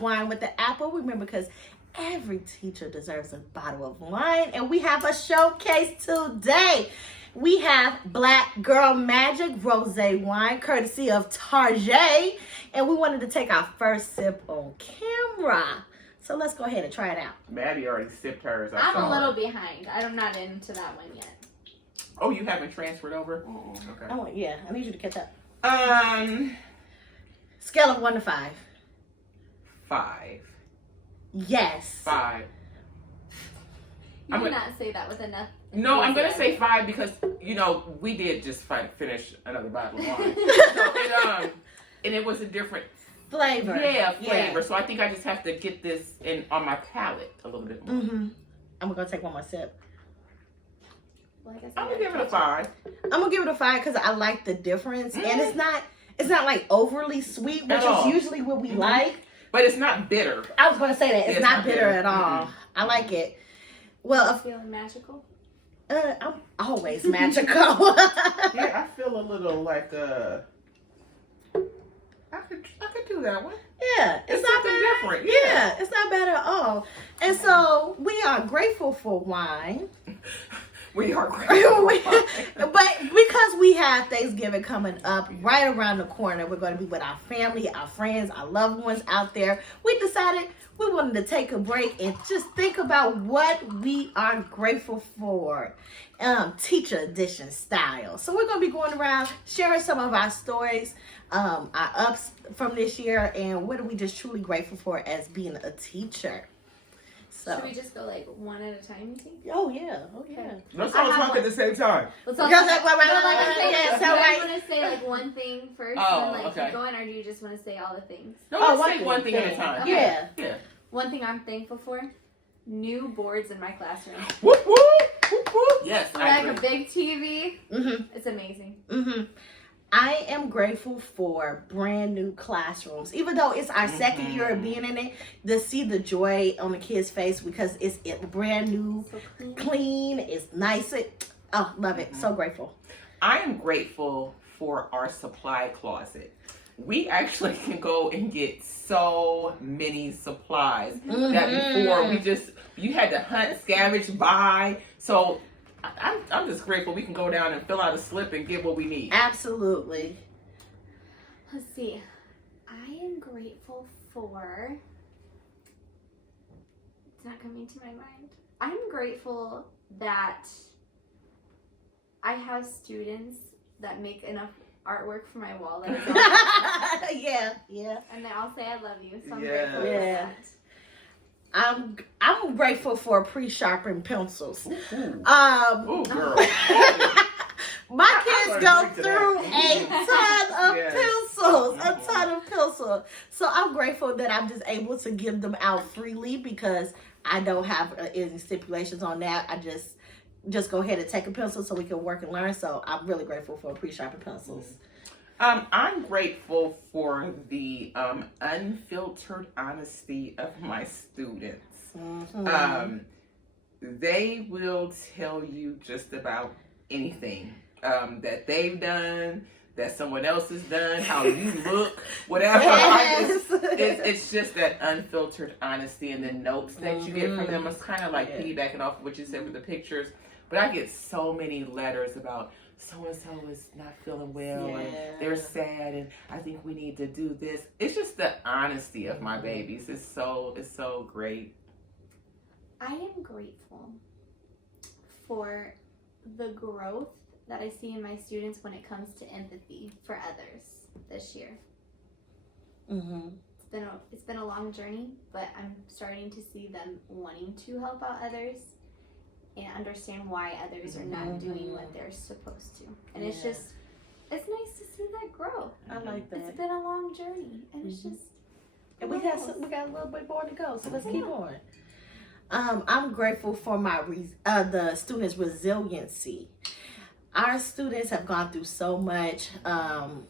of wine with the apple. Remember, because every teacher deserves a bottle of wine. And we have a showcase today. We have Black Girl Magic Rosé wine, courtesy of Tarjay. And we wanted to take our first sip on camera. So let's go ahead and try it out. Maddie already sipped hers. I'm a little behind. I'm not into that one yet. Oh, you haven't transferred over? Okay. Oh, yeah. I need you to catch up. Scale of 1 to 5. 5. Yes. 5. You cannot say that with enough. No, I'm gonna say 5 because we did just finish another bottle of wine, and it was a different flavor. Yeah, flavor. Yeah. So I think I just have to get this on my palate a little bit more. Mm-hmm. I'm gonna take one more sip. Well, I'm gonna give it a 5. I'm gonna give it a 5 because I like the difference, and it's not like overly sweet, which is usually what we like. But it's not bitter. I was gonna say that it's not bitter at all. Mm-hmm. I like it. Well, feeling magical. I'm always magical. Yeah, I feel a little like I could do that one. Yeah, it's not bad. Different. Yeah, it's not bad at all. And so we are grateful for wine. We are grateful. But because we have Thanksgiving coming up right around the corner, we're going to be with our family, our friends, our loved ones out there. We decided we wanted to take a break and just think about what we are grateful for, teacher edition style. So we're going to be going around sharing some of our stories, our ups from this year, and what are we just truly grateful for as being a teacher. So. Should we just go like one at a time, you think? Oh, yeah. Let's all talk at the same time. Let's all talk. I want to say like one thing first and then keep going, or do you just want to say all the things? No, let's say one thing at a time. Okay. Yeah. One thing I'm thankful for, new boards in my classroom. Whoop, whoop, whoop, whoop. Yes, like a big TV. Mm-hmm. It's amazing. Mm-hmm. I am grateful for brand new classrooms. Even though it's our second year of being in it, to see the joy on the kids' face because it's brand new, so clean, it's nice. Love it. So grateful. I am grateful for our supply closet. We actually can go and get so many supplies that before you had to hunt, scavenge, buy. So I'm just grateful we can go down and fill out a slip and get what we need. Absolutely. Let's see. I am grateful for... It's not coming to my mind. I'm grateful that I have students that make enough artwork for my wall. Yeah. And then I'll say I love you. So I'm grateful for that. I'm grateful for pre-sharpened pencils. Ooh, girl. My kids go through a ton of pencils. So I'm grateful that I'm just able to give them out freely because I don't have any stipulations on that. I just go ahead and take a pencil so we can work and learn. So I'm really grateful for pre-sharpened pencils. I'm grateful for the unfiltered honesty of my students. Mm-hmm. They will tell you just about anything that they've done, that someone else has done, how you look, whatever. Yes. It's just that unfiltered honesty, and the notes that you get from them. It's kind of like piggybacking off of what you said with the pictures. But I get so many letters about so-and-so is not feeling well and they're sad and I think we need to do this. It's just the honesty of my babies. It's so great. I am grateful for the growth that I see in my students when it comes to empathy for others this year. Mm-hmm. It's been a long journey, but I'm starting to see them wanting to help out others and understand why others are not doing what they're supposed to. And it's nice to see that grow. I like that. It's been a long journey, and it's just... And we got a little bit more to go, so let's keep going. I'm grateful for the students' resiliency. Our students have gone through so much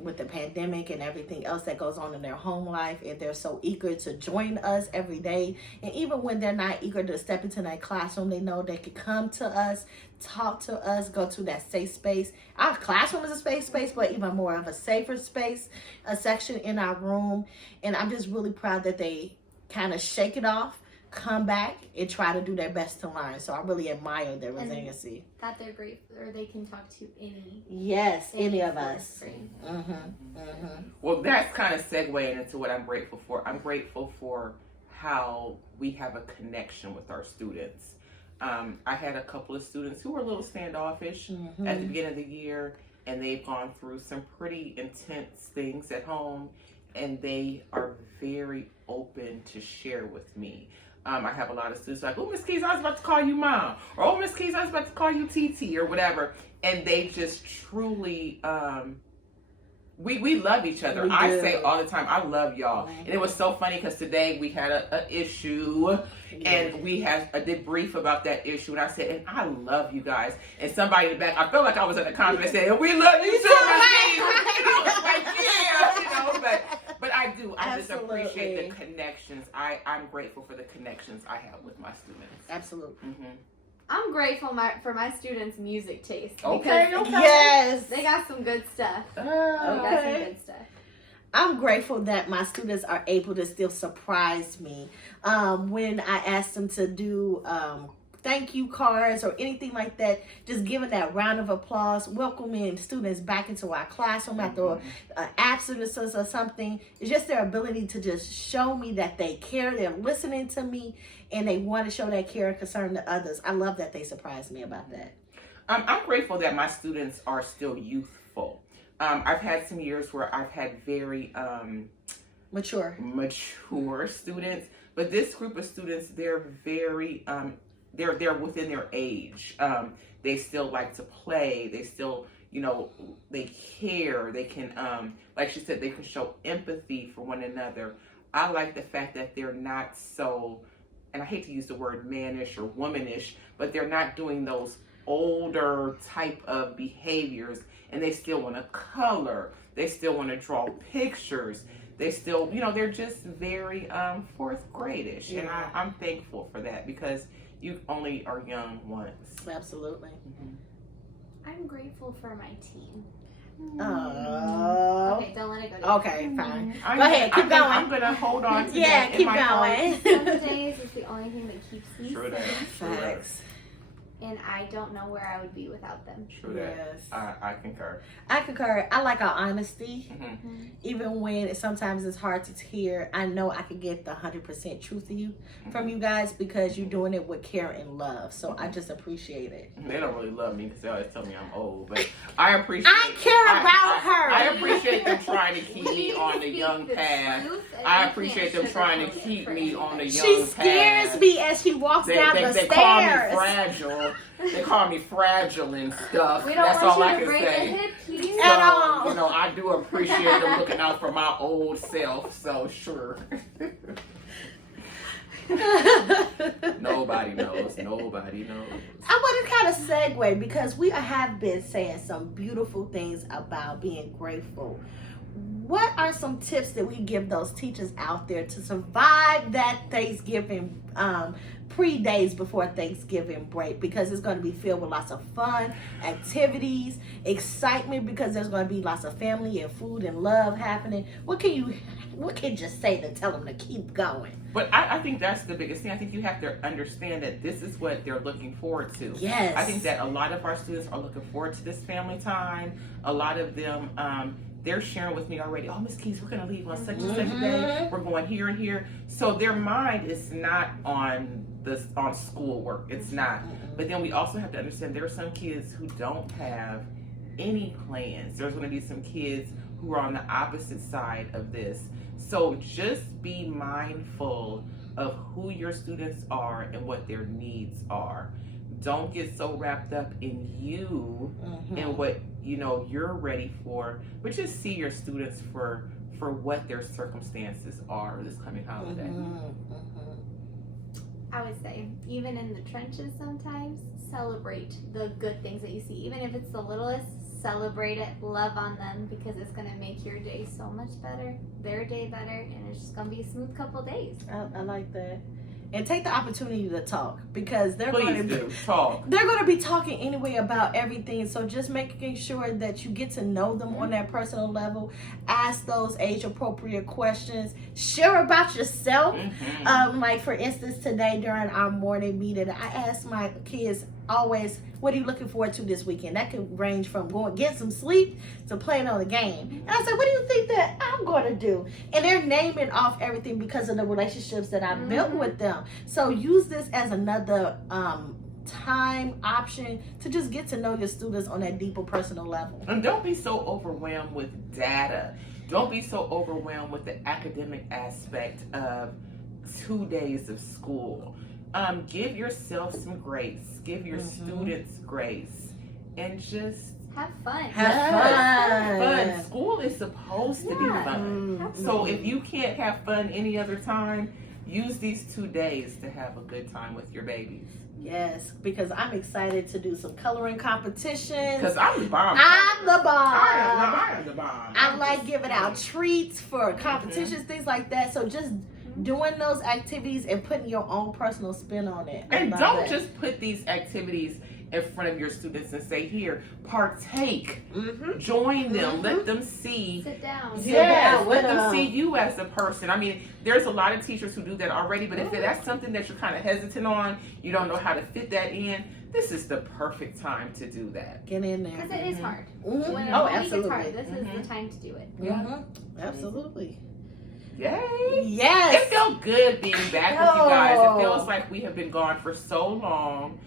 with the pandemic and everything else that goes on in their home life, and they're so eager to join us every day. And even when they're not eager to step into that classroom, they know they can come to us, talk to us, go to that safe space. Our classroom is a safe space, but even more of a safer space, a section in our room. And I'm just really proud that they kind of shake it off, come back, and try to do their best to learn. So I really admire their resiliency. That they're great, or they can talk to any. Yes, any of fourth us. grade. Well, that's kind of segueing into what I'm grateful for. I'm grateful for how we have a connection with our students. I had a couple of students who were a little standoffish at the beginning of the year, and they've gone through some pretty intense things at home, and they are very open to share with me. I have a lot of students like, oh, Miss Keys, I was about to call you Mom, or oh, Miss Keys, I was about to call you TT, or whatever, and they just truly, we love each other. I say all the time, I love y'all. And it was so funny because today we had an issue and we had a debrief about that issue. And I said, and I love you guys. And somebody in the back, I felt like I was at a concert and said, and we love you too, like, yeah, but I do. I just appreciate the connections. I'm grateful for the connections I have with my students. Absolutely. I'm grateful for my students' music taste. Okay. Because Yes. they got some good stuff. I'm grateful that my students are able to still surprise me. When I ask them to do thank you cards or anything like that, just giving that round of applause, welcoming students back into our classroom after an absence or something. It's just their ability to just show me that they care, they're listening to me, and they want to show that care and concern to others. I love that they surprise me about that. I'm grateful that my students are still youthful. I've had some years where I've had very Mature students, but this group of students, they're very they're within their age. They still like to play. They still, they care. They can, like she said, they can show empathy for one another. I like the fact that they're not so, and I hate to use the word mannish or womanish, but they're not doing those older type of behaviors, and they still want to color. They still want to draw pictures. They still, they're just very fourth grade-ish. Yeah. And I'm thankful for that because you only are young once. Absolutely. I'm grateful for my team. Oh. Okay, don't let it go. Okay, fine. Go ahead, keep going. I'm going to hold on to yeah, that keep going. Some days is the only thing that keeps me True that. safe. Facts. And I don't know where I would be without them. True that. I concur. I concur. I like our honesty. Even when sometimes it's hard to hear, I know I can get the 100% truth of you from you guys because you're doing it with care and love. So I just appreciate it. They don't really love me because they always tell me I'm old, but I appreciate. I care about her. I appreciate them trying to keep me on the young path. I appreciate them trying to keep me on the young path. She scares me as she walks down the stairs. They call me fragile. They call me fragile and stuff. We don't That's want all you I to can break say. a hip, please. So, I do appreciate them looking out for my old self. So sure. Nobody knows. Nobody knows. I want to kind of segue because we have been saying some beautiful things about being grateful. What are some tips that we give those teachers out there to survive that Thanksgiving pre-days before Thanksgiving break? Because it's going to be filled with lots of fun, activities, excitement, because there's going to be lots of family and food and love happening. What can you say to tell them to keep going? But I think that's the biggest thing. I think you have to understand that this is what they're looking forward to. Yes. I think that a lot of our students are looking forward to this family time. A lot of them, they're sharing with me already, oh, Miss Keys, we're going to leave on such and such a day. We're going here and here. So their mind is not on schoolwork. It's not. But then we also have to understand there are some kids who don't have any plans. There's going to be some kids who are on the opposite side of this. So just be mindful of who your students are and what their needs are. Don't get so wrapped up in you and what you're ready for, but just see your students for what their circumstances are this coming holiday. I would say, even in the trenches sometimes, celebrate the good things that you see. Even if it's the littlest, celebrate it, love on them, because it's going to make your day so much better, their day better, and it's just going to be a smooth couple days. I like that. and take the opportunity to talk, because they're going Please to do talk. they're going to be talking anyway about everything. So just making sure that you get to know them on that personal level. Ask those age appropriate questions. Share about yourself. Like for instance, today during our morning meeting, I asked my kids always, what are you looking forward to this weekend? That could range from going get some sleep to playing on the game. And I said, what do you think that I'm going to do? And they're naming off everything because of the relationships that I built with them. So use this as another time option to just get to know your students on that deeper personal level. And don't be so overwhelmed with data. Don't be so overwhelmed with the academic aspect of 2 days of school. Give yourself some grace. Give your students grace. And just have fun. Have fun. School is supposed to be fun. So if you can't have fun any other time, use these 2 days to have a good time with your babies. Yes, because I'm excited to do some coloring competitions. Because I'm the bomb. I'm the bomb. I am the bomb. I like giving out treats for competitions, things like that. So just doing those activities and putting your own personal spin on it. And don't just put these activities in front of your students and say, here, partake. Join them. Let them see. Sit down. Yes, let them see you as a person. I mean, there's a lot of teachers who do that already, but if that's something that you're kind of hesitant on, you don't know how to fit that in, this is the perfect time to do that. Get in there. Because it is hard. When absolutely. It's hard. This is the time to do it. Absolutely. Yay! Yes. It felt good being back with you guys. It feels like we have been gone for so long.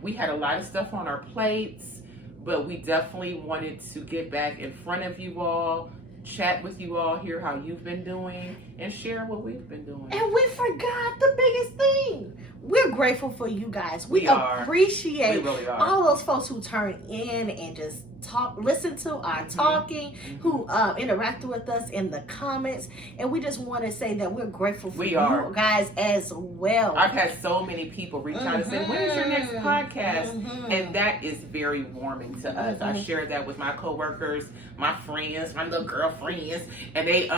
We had a lot of stuff on our plates, but we definitely wanted to get back in front of you all, chat with you all, hear how you've been doing, and share what we've been doing. And we forgot the biggest thing. We're grateful for you guys. We are. appreciate We really are. all those folks who turn in and just listen to our talking, who interacted with us in the comments, and we just want to say that we're grateful for you guys as well. I've had so many people reach out and say, when is your next podcast? And that is very warming to us. I shared that with my coworkers, my friends, my little girlfriends, and they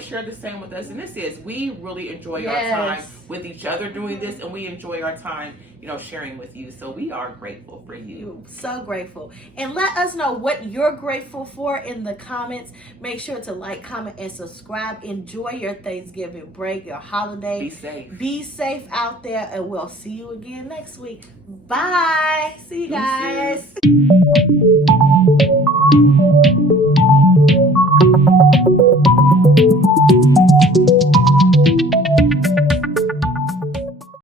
shared the same with us. And this is, we really enjoy our time with each other doing this, and we enjoy our time sharing with you. So we are grateful for you. So grateful. And let us know what you're grateful for in the comments. Make sure to like, comment, and subscribe. Enjoy your Thanksgiving break, your holiday. Be safe. Be safe out there, and we'll see you again next week. Bye. See you guys.